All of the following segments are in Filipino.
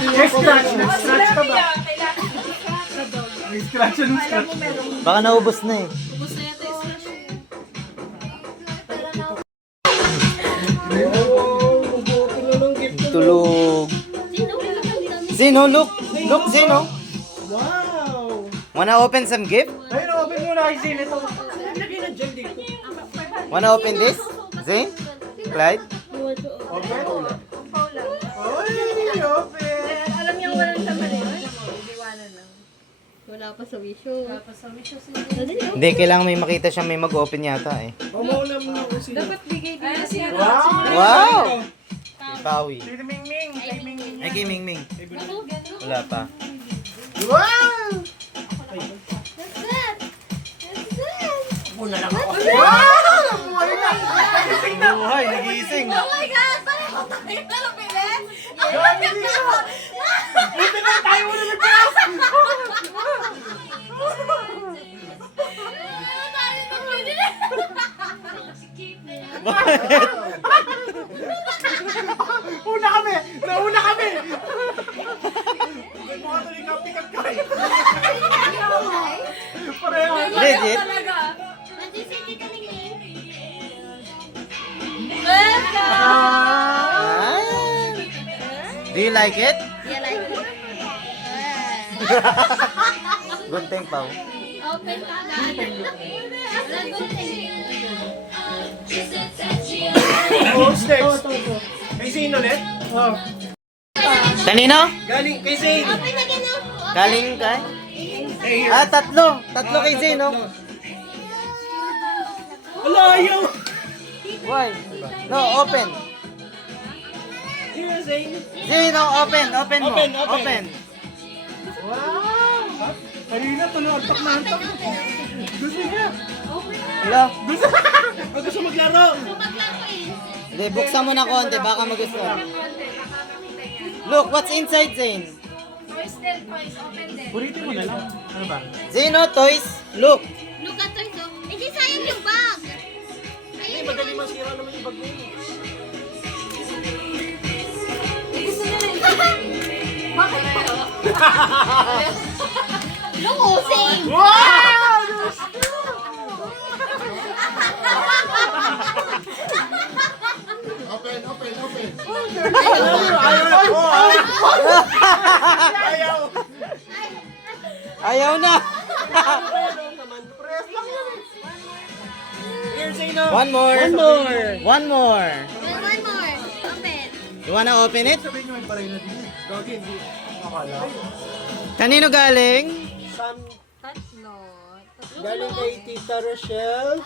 Scratch ka ba? May scratch yan, scratch. Baka naubos na eh. Ubus na yata yung slash. Tulog. Zeno, look. Look, Zeno. Wow! Wanna open some gift? Ayun, open muna kay Zane ito. Wanna open this? Zane? Clyde? Open? Oy, open! Alam niyo walang laman eh. Wala pa sa wisyo. Hindi, kailangan may makita siya may mag-open yata eh. Pamaulam na kung sino. Dapat bigay din na siya. Wow! Pawi. Sino Mingming? Kay Mingming. Ay, kay Mingming. Wala pa. Wow! Buhay, nagising. Oh my God! Parang ako tayo na lumilis! Buti na tayo muna nag-class! Bakit? Una kami! Nauna kami! Hindi mo ka tuloy kapikat kayo. Pareho. Legit? Ah. Do you like it? Gunteng pa. Open ka Who's next? Kay Zane ulit? Oh. Kanino? Galing kay Zane. Galing kay? Hey, Ah, tatlo. Tatlo kay Zane, no? Wala, ayaw! Why? No, open. Here, Zane. Zane, no, open. Open mo. Open, open. Open. Wow! Kanina, tunog-antok na antok. Gusto niya. Hello? Gusto. Gusto maglaro. Hindi, buksan mo na konti. Baka magustuhan. Look, what's inside, Zane? Puritin mo na lang. Ano ba? Zane, no, toys. Look. Look at ito. Hindi sayang yung bag. Hindi, madali masira naman yung bag mo. Bakit pa? Lungusing! Wow! Ayaw na po! Ayaw! Ayaw na. Here, Zane. One more. One more. One more. One more. Open. You wanna open it? Sabihin nyo may parela din. Gagi, hindi. Akala. Kanino galing? Tatlo. Galing kay Tita Rochelle,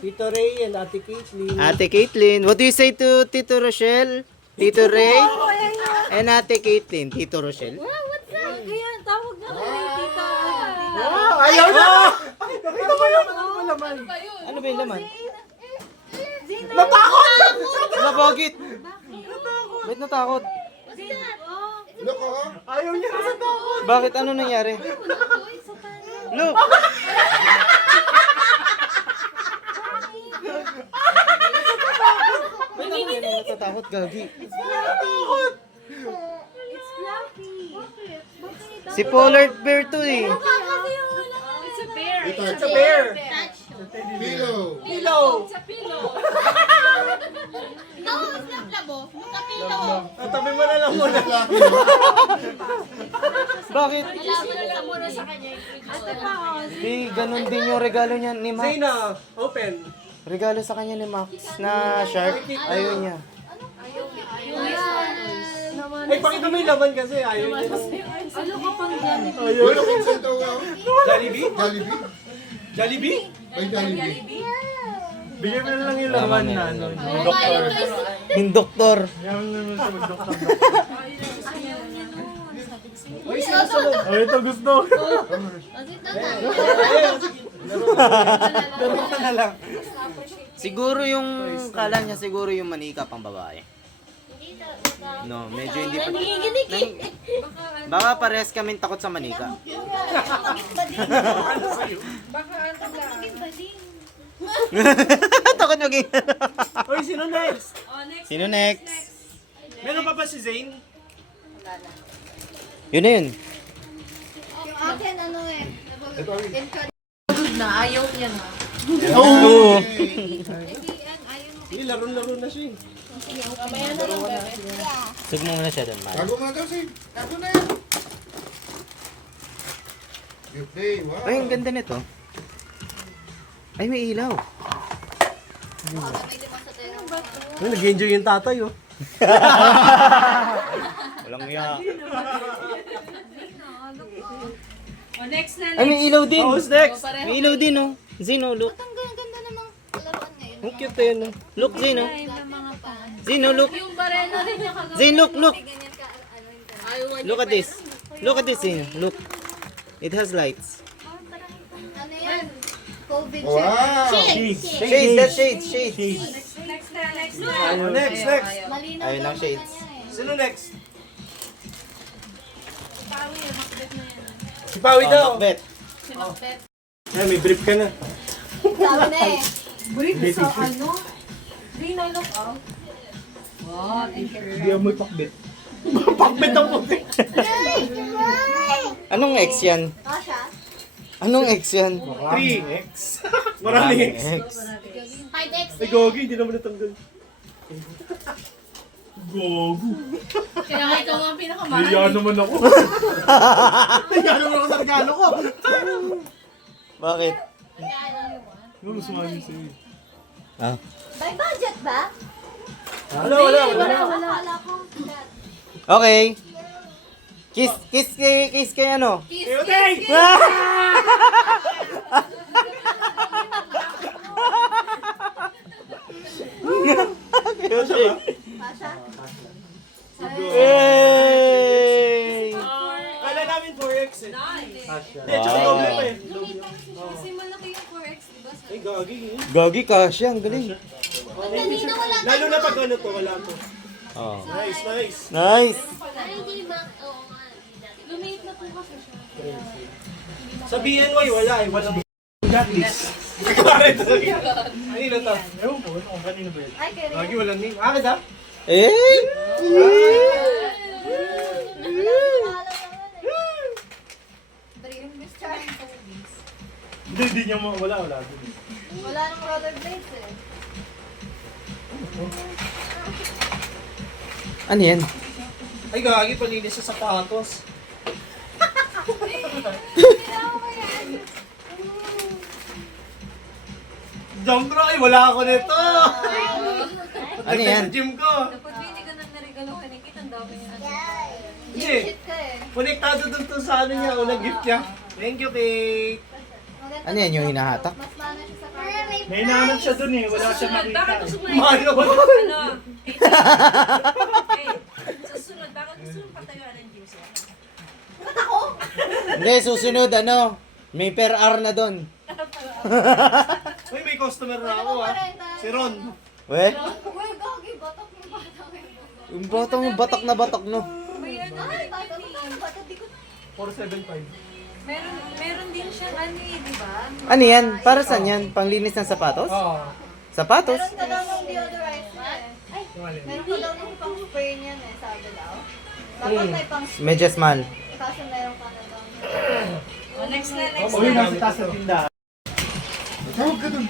Tito Ray, and Ate Caitlyn. Ate Caitlyn. What do you say to Tito Rochelle? Tito Ray? And Ate Caitlyn. Tito Rochelle? Wow, what's that? Kaya tawag na kay tita. Wow! Ayaw na! Nakita mo yun? Ano ba laman? Ano ba yung laman? Natakot! Ano, bakit? Ba't natakot? Ayaw niya sa takot! Bakit? Ano nangyari? Look! Ba't ako yan ang natatakot, Gagi? Natakot! It's fluffy. Si Polar Bear to eh. It's a bear. It's a bear! Pillow. Pillow! It's a pillow. No, it's not labo. It's a pillow. Tatabi mo na lang muna. Bakit? Alaman na muna sa kanya. Ate pa, Di, ganun din yung regalo niya ni Max. Zayna, open. Regalo sa kanya ni Max na shark. Ayaw niya. Ay, pakita mo yung laman kasi. Ayaw niya. Ano ka pang dyan? Ayaw. Ano kung saan daw ako? Jollibee? Jollibee? Jollibee? May Jollibee. Bigyan mo na lang yung laman na ano. Yung doktor. Yung doktor. Yan naman sa doktor. Uy, sinasunod. Ay, ito gusto. Laro ka na lang. Siguro yung, kala niya siguro yung manika pang babae. No, medyo hindi pa. Baka parehas kami takot sa manika. Takot maging. Uy, sino next? Sino next? Meron pa ba si Zane? Yun na yun. Yung akin, ano eh. Na ayaw niya na. Oo. Sige, laro-laro na siya. Sug mo muna siya doon, man. Gago mo na daw, Sid. Gago na yan. You play, wow. Ay, ang ganda nito. Ay, may ilaw. Ay, nag-enjoy yung tatay, oh. Walang iya. O, next na. Ay, may ilaw din. Oh, who's next? May ilaw din, oh. Zino, look. Ang ganda namang laruan ngayon. Ang cute yan, oh. Look, Zino. Ng mga pan. Zino, look. Yung barena rin yung kagawa. Zin, look, look. Ganyan ka, ano yung Look at this. Look at this, Zino. Look. It has lights. ano yan? COVID check. Wow. Shades, that's shades, shades. Next na, next na. Next, next. Malinaw Ayun daw ang shades. naman yan eh. Sino next? Pawi, makbet na yan. Si Pawi daw. Macbeth. Si Macbeth. Ay, may brief ka na. Sabi na eh. Brief sa ano? Green I look out. Wow, teacher. Hindi ako may pakbit. Pakbit ang puti. Anong X yan? Kasha? Anong X yan? 3X. Maraming X. 5X Ay, Gogi, hindi naman natanggal. Gogo. Kaya nga ikaw nga ang pinakamahal. Hiya naman ako. Hiya naman ako sa regalo ko. Bakit? Ano sumali sa'yo? Ah. May budget ba? Wala, wala. Akala ko. Okay. Kiss kay ano? Kiss, Okay. kiss, kiss. Kasha? Yay! Kala namin 4X eh. Nice. Hindi, tsaka doble pa eh. Kasi malaki yung 4X, di ba? Ay, Gogi eh. Gagi kasya, ang galing. Kanina wala Lalo na pag ano to, wala to. Oh. Nice, nice. Nice. Ay, hindi ba? Oo nga. Lumate na po kasi siya. Sa BNY, wala eh. Wala. Got this. Kanino to? Ewan ko, ano kung kanino ba yun? Ay, kaya Gogi, walang name. Akin ah? Eh? Hindi niya wala. Wala nang rollerblades eh. Ano yan? Ay, Gogi, palinis sa sapatos. Jump rock, ay wala ako nito. Ano yan? Sa gym ko. Dapat hindi ka nang narigalo ka ni Kit. Ang dami niya. Hindi. Shit ka eh. Konektado dun to sa ano niya, unang gift niya. Thank you, Kate. Maganda Ano yan, yung hinahatak? mas mana siya sa camera. May hinahanap siya dun eh, wala siya Bakit makita. gusto mo Mano. Ano? Hey, susunod. Bakit gusto mo patayuan ng gym siya? Hindi, susunod ano? May per hour na doon. Uy, may customer na ako ah. Si Ron. We? Uy, gagi, batok yung bata. Yung batang batak na batak no. May ano Ay, batok yung bata. Di ko 475. meron din siyang ano eh, di ba? Ano yan? Para saan yan? Panglinis ng sapatos? Oo. Sapatos? meron ka daw ng deodorizer eh. Ay, meron ka daw ng pang spray niyan eh, sabi daw. Dapat may pang spray. Medyas mal. Kasi meron ka na daw. Oh, next na, next Uy, na. nasa taas ng tindahan. Tawag ka dun.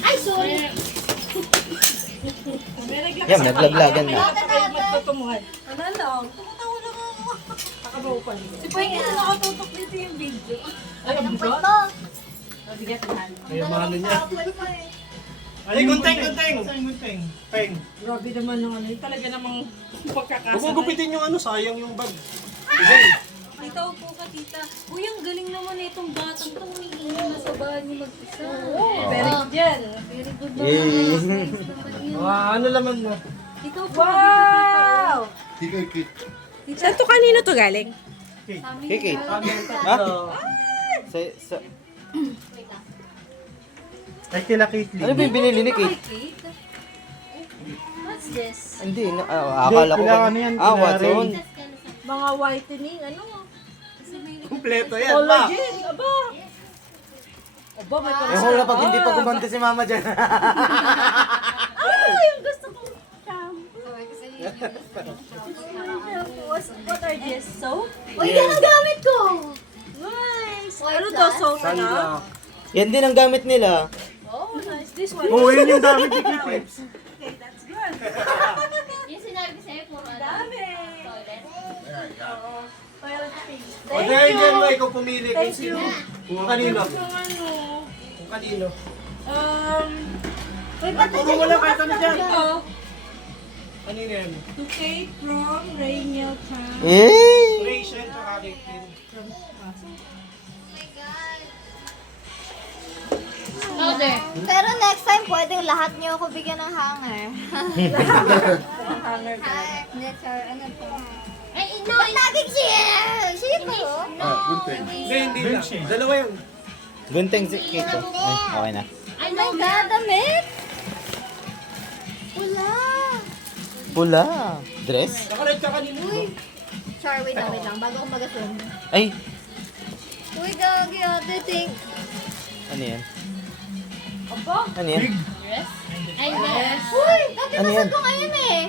Ay, sorry! Yan, naglaglagan na. Magtutumuhan. Ano lang? Tumatawa lang ako. Nakabaw pa rin. Si Poy kasi nakatutok dito yung video. Ay, ang pwesto! Mabigat na. Ay, yung ano niya. Pwesto eh. Ay, gunteng. Peng. Grabe naman ng ano. Talaga namang Huwag pagkakasabay. mo gupitin yung ano, sayang yung bag. Tita, upo ka, tita. Uy, ang galing naman na itong batang to. Umiinom na sa bahay niya mag-isa. Very good yan. Very good naman. Yay. Nice naman yun. Ano naman na? Ikaw po. Wow! Di kay Kit. Saan to kanino to galing? Kiki. Ha? Sa... Ay, kila Kate Ano ba yung binili ni Kate? Kate? What's this? Hindi, akala ko. kailangan yan, Watson. Mga whitening, ano? Kasi may Kompleto yan, pa. collagen, aba! Aba, may Eh, wala pag hindi pa gumante si mama dyan. Ay, yung gusto kong shampoo. What are these? Soap? Uy, yan ang gamit ko! Nice! White Ano to? glass? Soap na? Yan din ang gamit nila. Oh, nice. This one. Oo, yun yung gamit ni Kiki. Okay, that's good. Yung sinabi ko sa'yo, puro Dami. toilet. Oo. Toilet paste. O dahil dyan mo, ikaw pumili kung Thank you. sino. Kung kanino. Yung ano, Kung kanino. Uy, ba't Kung wala kahit ano dyan. oh, Kanino yan? bouquet from Rainiel Town. Eh! Ration tsaka Rikin. Okay. Pero next time, pwedeng lahat niyo ako bigyan ng hanger. Hanger ka. That's our, ano to? Ay, no! Ba't laging siya? Siya po? Ah, good thing. Hindi lang. Dalawa yun. Gunting si Kito. Ay, okay na. Oh my God, damit! Wala! Pula. Dress? Nakalit ka kanino. Char, wait lang. Bago ako mag-assume. Ay, Uy, gagi, ate, think. ano yan? Opo? Ano yan? Ay, yes. Uy, dati Ano yan? masad ko ngayon eh.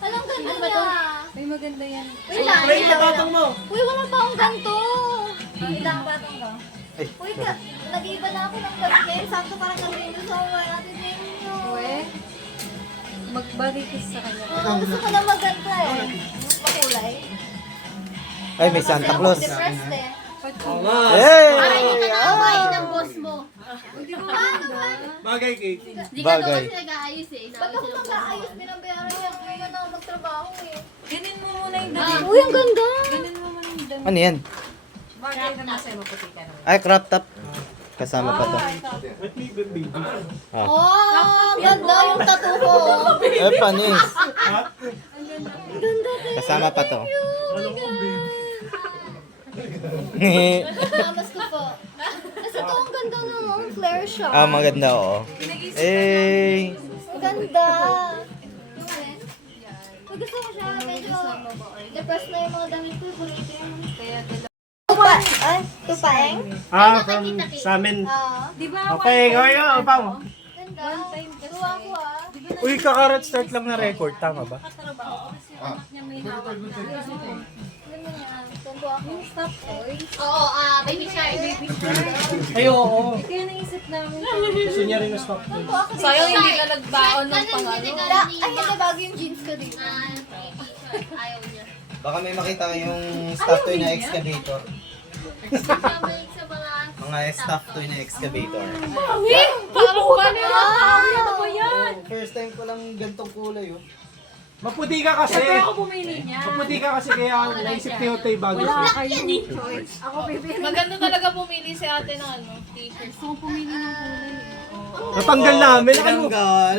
Anong ganda niya? Ay, maganda yan. Wait lang, Play wait na lang. batang mo. Uy, wala pa akong ganito. Ilang batang ko? Ay, Uy, nag-iba na ako ng damit. Sakto parang kanino sa ate ninyo. Uwe, magbaritis sa kanya. Gusto ko na maganda eh. Makulay. ay, may Santa Claus. Depressed eh. Oo nga. Hey! Kain ng boss mo. Bagay, Kiki. Bagay. nag-aayos eh. Ba't ako mag-aayos? Binabayaran niya. Ngayon ako magtrabaho eh. Ganin mo muna yung damit. Uy, ang ganda. Ganin mo muna yung damit. Ano yan? Bagay na nasa maputi ka naman. Ay, crop top. Kasama pa to. Wait me, baby. Ah. Oh, ganda yung tattoo ko. Eh, panis. Kasama pa to. Ano ko, baby? Namas ko po. Kasi ito ang ganda naman. Flare siya. Ah, maganda, oo. Eh, Ang ganda. Uy, gusto ko siya. Medyo depressed na yung mga damit ko. Bonito yun. Ay, tupaeng? From sa amin. Ah, Di ba? Okay, ngayon, upang. ganda. Tuwa ko ah. Uy, kakarat start lang na record, tama ba? Katrabaho kasi yung anak niya may hawak. Alam mo niya, tuwa ako. Stop toys. Oo, baby shark. Baby shark. Ay, oo. Kaya naisip namin. Gusto niya rin na stop doon. Tuwa ako. Sayang hindi na nagbaon ng pangalo. Ay, hindi bago yung jeans ko dito. Ayaw niya. baka may makita yung staff toy na excavator. Mga staff toy na excavator. Parang ba nila? Ano ba yan? First time ko lang gantong kulay, oh. Maputi ka kasi. Pero ako pumili niya. Maputi ka kasi kaya naisip ni Otoy bago Wala siya. kayo choice. Ako pipili. Maganda talaga pumili si ate ng ano, t-shirt. Gusto ko pumili ng kulay. Natanggal namin. Ano? Tinanggal.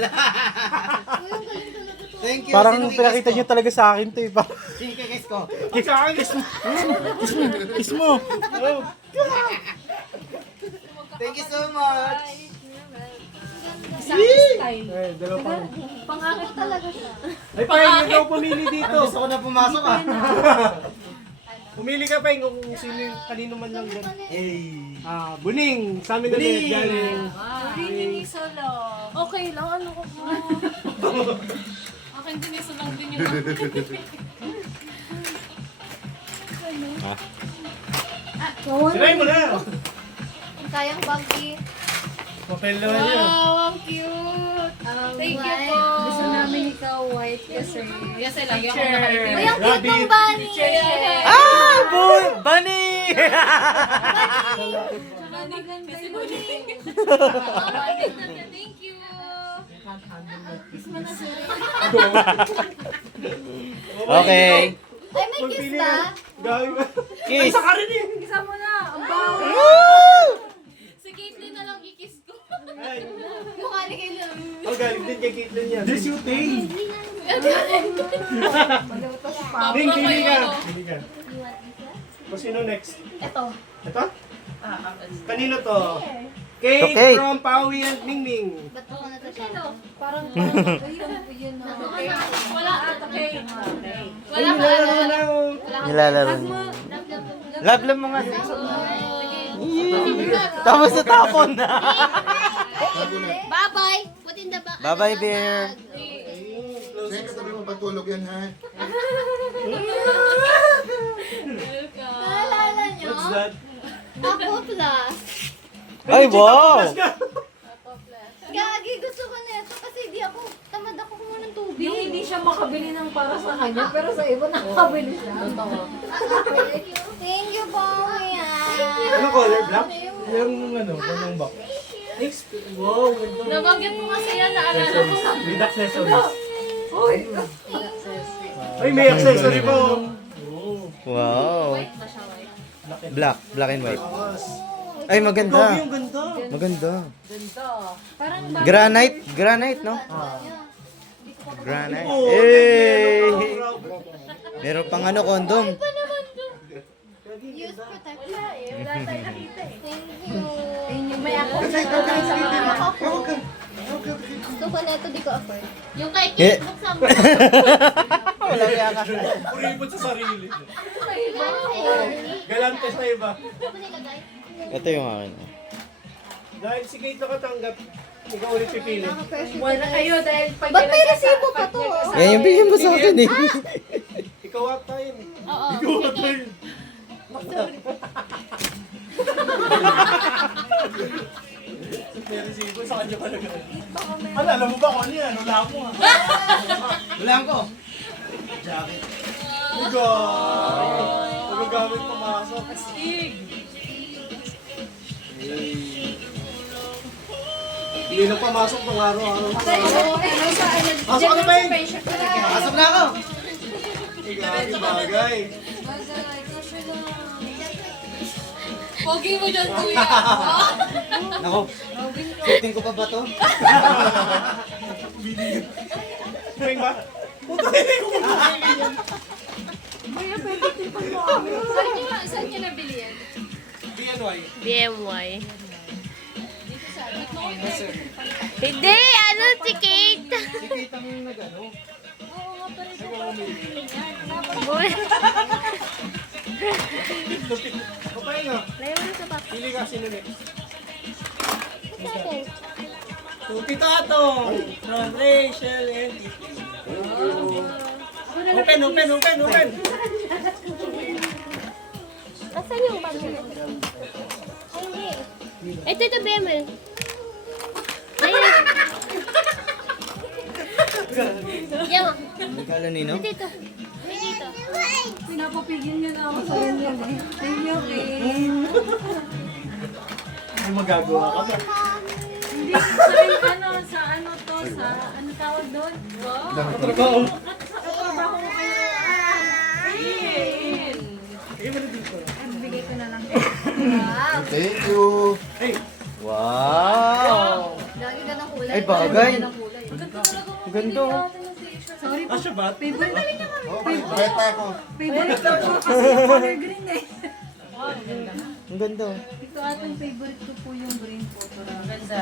Thank you. Parang Sino pinakita kiss niyo talaga sa akin to eh. Sino kiss ko? Kiss mo. Kiss mo. Oh. Thank you so much. Isang style. Eh, dalawa pa. Pangakit Talaga siya. Ay, pahinga daw pumili dito. Gusto ko na pumasok, ah. Pumili ka pa kung sino yung kanino man lang dyan. Hey. Buning. Sa amin ulit galing. Hindi ni solo. Okay lang, ano ko po. Akin din isa lang din yung Sinay mo na. Kayang baggy. Papel naman yun. wow, ang cute. Thank you po. Gusto namin ikaw white kasi. Kasi lagi ako Uy, nakaitim. ang cute ng bunny. Ah, boy! Bunny! Maganda yun. Thank you. Okay. Ay, may kiss ba? Gawin mo. Kiss. Sa ka rin eh. Isa mo na. Ang baho. Si Caitlyn na lang kikiss ko. Ay, Mukha ni Kayla. oh, galing din kay Caitlyn yan. This you take. Ding, pili ka. Pili ka. O, sino next? Ito. Ito? Kanino to? Kate To Kate. from Pawi and Ningning. Ba't ako na to siya? Parang yun na. Wala ata kay. Ay, wala. Nilalaro niya. Love mo nga. Tapos natapon na. Bye-bye. Put in the bag. Bye-bye, bear. Saan ka sabi mo ba? matulog yan, ha? Naalala nyo? What's that? Ako plus. Ay, wow! Gagi, gusto ko na ito kasi di ako, tamad ako kumuha ng tubig. Yung hindi siya makabili ng para sa kanya, pero sa iba nakakabili siya. Thank you po, kuya. Ano color? Black? Yung ano, ganong box. Wow, ganda. Nabagyan mo kasi yan, naalala ko. With accessories. Uy! Ay, may accessory pa. Oh. Wow. White ba siya, white? Black and white. Ay, maganda. Grabe yung ganda. Maganda. Parang Granite, no? Ah. Granite. Oh, Eh! meron Meron pang ano, condom. Use protection. Thank you. may ako Kasi sa ikaw ka sa mga Tawag ka. Gusto ko na ito, di ko afford. Yung kay Eh. Kate, buksan mo. Wala kaya ka. Kuripot sa sarili. Ay, Galante sa iba. ano nilagay? Ito yung akin. Dahil si Kate nakatanggap, ikaw ulit pipili. Wala kayo dahil pag Ba't may resibo pa to? Yan yung bigyan mo sa akin eh. Ikaw ata yun. Oo. Ikaw ata yun. May resibo, sa kanya pala gano'n. Ano, alam mo ba kung ano yan? Wala mo ah. Wala ko. Uga! Magagamit pumasok. Astig. Hindi na pumasok pang araw-araw. Pasok ka na ba yun? Pasok na ako. Grabe bagay. Pogi mo dyan, kuya. Nako. Shooting ko pa ba to? Spring ba? Puta, hindi ko Saan niyo nabili yan? BNY. BMY. Hindi! Ano si Kate? Si Kate ang nag-ano. Kapay nga. Pili ka, sino next? Tuti Tato! From Rachel and Open, open, open, open! Asan yung bag mo? Ay, hindi. Ito, BML. Ayun. Yan. Nagkala nino? Dito. Dito. pinapapigil niya na ako sa ganyan eh. Thank you, Kate. May magagawa ka ba? Hindi, sa ano, sa ano to, sa ano tawag doon? Trabaho. Sa trabaho ko kayo. Bigay ko na lang. Thank you. Hey, Wow! Lagi ka ng kulay. Ay, bagay. Ang ganda talaga. Ang ganda. Sorry po. asya ba? Favorite Okay, beta ako. favorite ko po kasi yung color green eh. Ang ganda. Ito ating favorite ko po yung green photo. Ganda.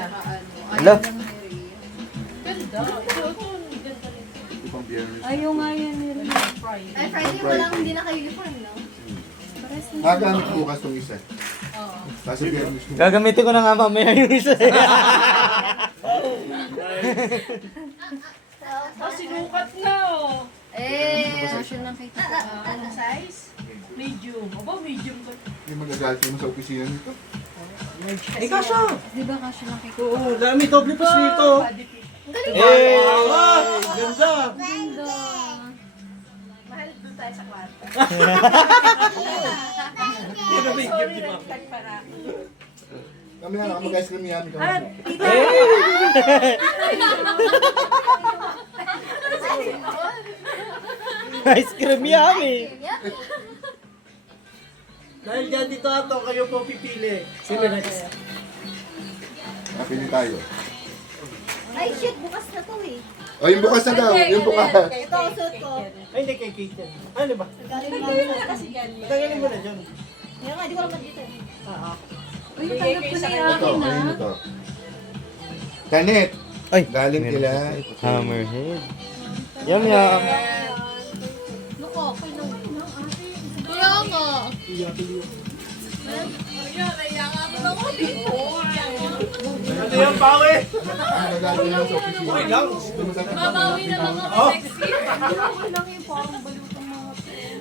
Hala. Ipang biyernes. Ayaw nga yan ni Rin. Ay, Friday walang hindi naka-uniform, no? Magamit bukas tong isa. Kasi biyernes ko. Gagamitin ko na nga mamaya yung isa. Sinukat na, oh. Social lang kay Tita. Ano size? Medium. Aba, medium ka. Hindi magagalit mo sa opisina nito. Eh, kasha! Di ba kasi lang kay Oo, dami doble pa dito. Eh! Ah, ganda! Mahal doon tayo sa kwarto. Hindi na may gift, di ba? Kami na, mag-ice cream yummy kami. Ice cream yummy! Dahil dyan dito ato, kayo po pipili. Sino next? Napili tayo. Ay, shit, bukas na to eh. O, yung bukas na daw. Yung bukas. Ito ang suit ko. Ay, hindi kay Kate yan. Ano ba? Galing na kasi galing. Tagalin mo na dyan. Ngayon nga, di ko naman dito eh. Uy, tanggap ko na yung Ito, akin ayun ah. ito. Kanet. Ay! Galing kila. Hammerhead. Yum yum. Luko, okay lang. Kuya ako. Kaya, naiyangan mo ako dito. Ano yung pawe? Nagagalit na lang sa opisina. Uy lang. Babawi na lang ako Oh. sexy. Ako lang yung parang balutang mga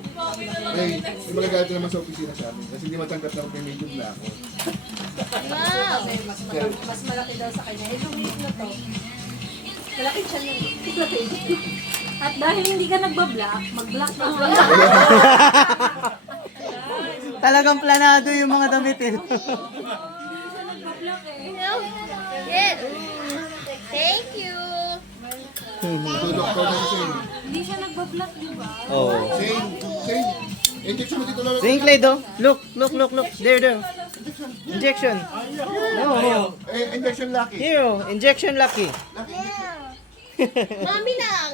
Babawi na lang. Hey, magagalit naman sa opisina sa amin kasi hindi matanggap na mag-medium na ako. Wow. mas malaki daw sa kanya. Eh, lumiit na to. Malaki siya yun. At dahil hindi ka nagbablock, mag-block na ako. Talagang planado yung mga damit eh. Nag-block eh. Yes. Thank you. Tutulog ko na si Shane. Hindi siya nagbablock, di ba? Oh. Shane, injection mo dito lalo. Sing Clyde, oh. Look. There. Injection. No. Injection lucky. Here, oh. Injection lucky. Mami lang.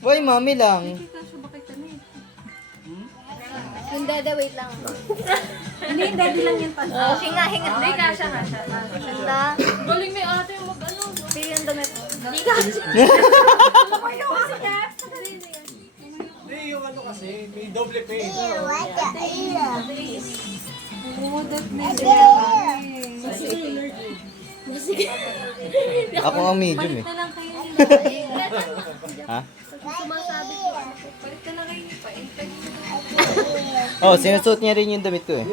Boy, mami lang. Kaso bakit ano eh? Yung dada, wait lang. Hindi, daddy lang yung pag- Oh, hinga. Hindi ka siya nga siya. Ganda. Galing may ate mag ano. Pili yung damit. Hindi ka. Hindi, yung ano kasi, may double pay. Oo, that nice. Ako ang medium eh. Palit na lang kayo nila. Ha? Sumasabi ko. Palit na lang kayo ni Pa-infect. Oh, sinusuot niya rin yung damit ko eh.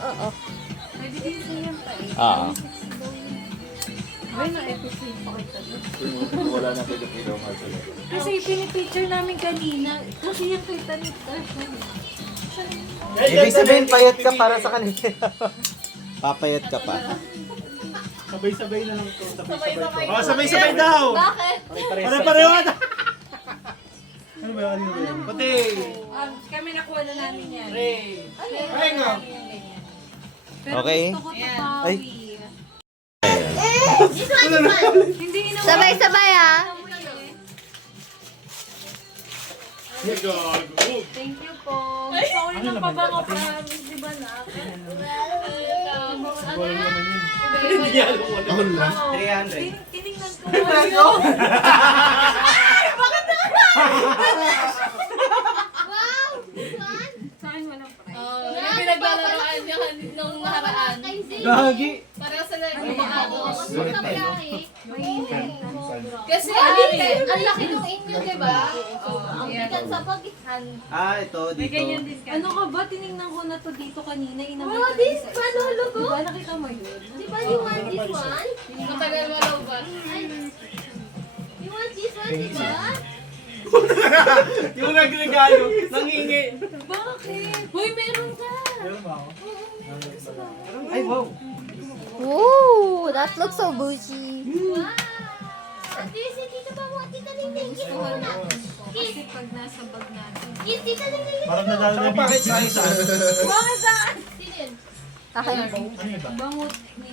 Oo. Pwede din siya yan Pa-infect. Ah. Ay, na-episode pa kita. Wala na pwede ilaw nga sila. Kasi pinipicture namin kanina. Kasi yung kita ni Ibig sabihin, payat ka para sa kanila. Papayat ka pa. Sabay-sabay na lang ito. Sabay-sabay. Oh, sabay-sabay daw. Bakit? Pare-pareho na. Ano ba yung ano yun? Pati. Kami nakuha na namin yan. Ray. Ray nga. Pero Okay. gusto ko ito Ay. Hindi ginawa. Sabay-sabay ah. Thank you po. Gusto ko rin ng pabango promise, di ba na? Hindi niya alam mo. Ako lang. 300. Tinignan ko. Ano? Wow. This one. Sa akin walang price. Yung pinaglalaroan niya nung nakaraan. Gagi. Pareho sila yung mga ano. Mainit. Kasi ang laki nung inyo, di ba? Ang bigat sa pag-ihan. Ah, ito, May dito. ganyan din ka. Ano ka ba? Tinignan ko na to dito kanina. Inabot Oh, ko this isa-isa. manulugo? Di ba nakita mo yun? Di ba you want this one? Matagal walaw ba? You want this one, di ba? Yung nagregalo, nangingi. Bakit? Hoy, meron ka! Meron ba ako? Ay, wow. Ooh, that looks so bougie. Wow. This, dito ba mo? Tita Ningning, kiss mo na. Kasi pag nasa bag natin. Kiss, Tita Ningning. Parang nadala na bakit sa isa. Bakit saan? Sino yun? Akin. Bangot ni...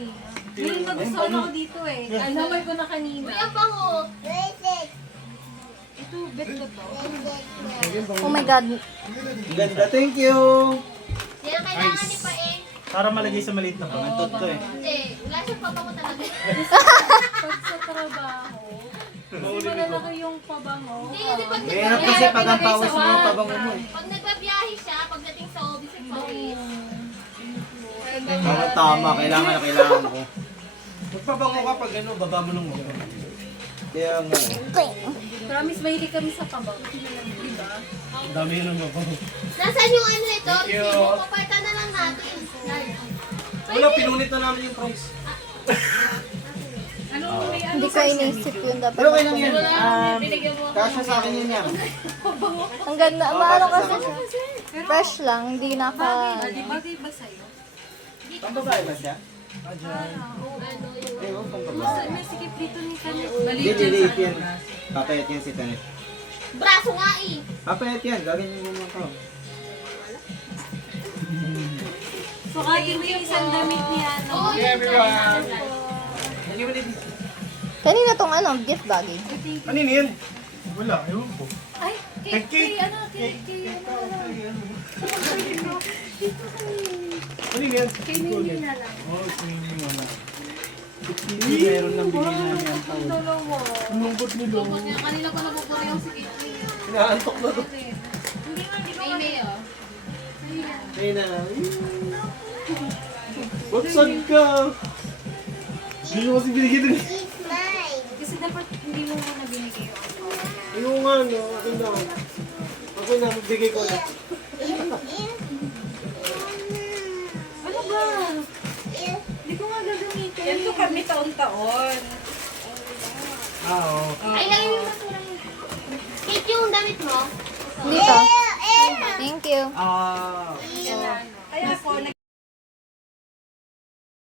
May magustuhan ako dito eh. Alamay ko na kanina. Uy, ang bango. Ito, bet ko to. Oh my God. Ganda, thank you. Yan ang kailangan ni Paeng. Para malagay sa maliit na pangantot to eh. Hindi, wala siyang pabango talaga. Pag sa trabaho, kasi malalaki yung pabango. Hindi pag Mahirap kasi pag ang pawis mo yung pabango mo eh. Pag nagbabiyahe siya, pagdating sa office ng pawis. Oo, tama. Kailangan ko. Magpabango ka pag ano, baba mo ng mukha. Kaya nga. Promise, mahilig kami sa pabango. Diba? Ang dami yun ang mabango. Nasaan yung ano ito? Thank you. Resibo, paparta na lang natin. Wala, pinunit na namin yung price. Ano, may ano Hindi ko inisip yun. Dapat Pero okay lang yan. Binigyan mo ako. Kasya sa akin yun yan. Ang ganda. Maano kasi siya. Fresh lang. Hindi naka... bagay ba sa'yo? Pang babae ba siya? Ewan, pang babae. May sikip dito ni Kanet. Hindi, liliit yan. Papayat yan si Tanet. Braso nga eh. Papayat yan. Gagawin mo naman ko. So, kaya mo yung isang damit ni ano. Oo, Hey everyone! Kanina tong ano, gift baggage. Ano yun? Wala, ewan ko. Ay, Cake. ano, kay Ano yun? Kay Nini na lang. Oh, swimming naman. Meron ng bigay namin ang taon. Dalawa. Umungkot nilo. Kanina ko napupuri yung si Kitty. Inaantok na to. Hindi nga, di ko May oh. Ayun na. Baksan ka! Hindi ko kasi binigyan din. It's mine. Kasi dapat hindi mo muna binigay yung Ayun nga, no. Akin na. Ako na, magbigay ko na. Ano ba? Hindi ko nga gagamitin. Ganito kami taon-taon. Oo. Ay, lagay mo yung basura mo. Kate, yung damit mo. Dito. Thank you. Ah,